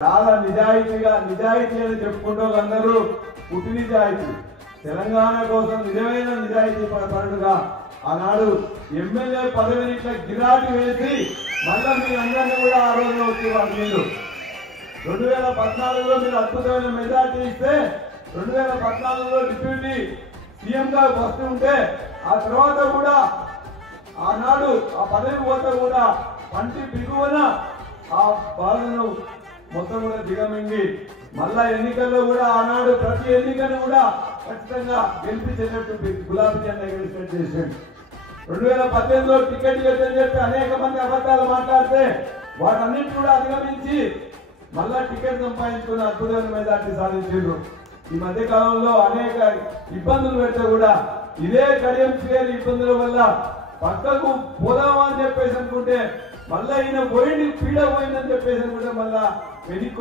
చాలా నిజాయితీ అని చెప్పుకుంటూ అందరూ పుట్టి నిజాయితీ తెలంగాణ కోసం నిజమైన నిజాయితీ పరుడుగా ఆనాడు ఎమ్మెల్యే పదవిని ఇట్లా గిరాకీ వేసి మళ్ళా మీరందరినీ కూడా ఆ రోజున వచ్చేవారు. మీరు 2014లో మీరు అద్భుతమైన మెజార్టీ ఇస్తే 2014లో డిప్యూటీ సీఎం గా వస్తుంటే ఆ తర్వాత కూడా ఆనాడు ఆ పదవి పోతే కూడా పంటి బిగువన ఆ బాధను మొత్తం కూడా దిగమింగి మళ్ళా ఎన్నికల్లో కూడా ఆనాడు ప్రతి ఎన్నికను కూడా ఖచ్చితంగా గెలిపించేటట్టు గులాబీ జెండా ఎగిరేసినట్టు చేశాడు. 2018లో టికెట్ ఇవ్వని చెప్పి అనేక మంది అబద్ధాలు మాట్లాడితే వాటన్నిటి కూడా అధిగమించి మళ్ళా టికెట్ సంపాదించుకుని అద్భుతమైన మెజార్టీ సాధించారు. ఈ మధ్య కాలంలో అనేక ఇబ్బందులు పెడితే కూడా ఇదే కడియం చేయాలి ఇబ్బందుల వల్ల పక్కకు పోదామా అని చెప్పేసి అనుకుంటే మళ్ళా ఈయన పోయింది పీడ పోయిందని చెప్పేసి అనుకుంటే మళ్ళా వెనక్కి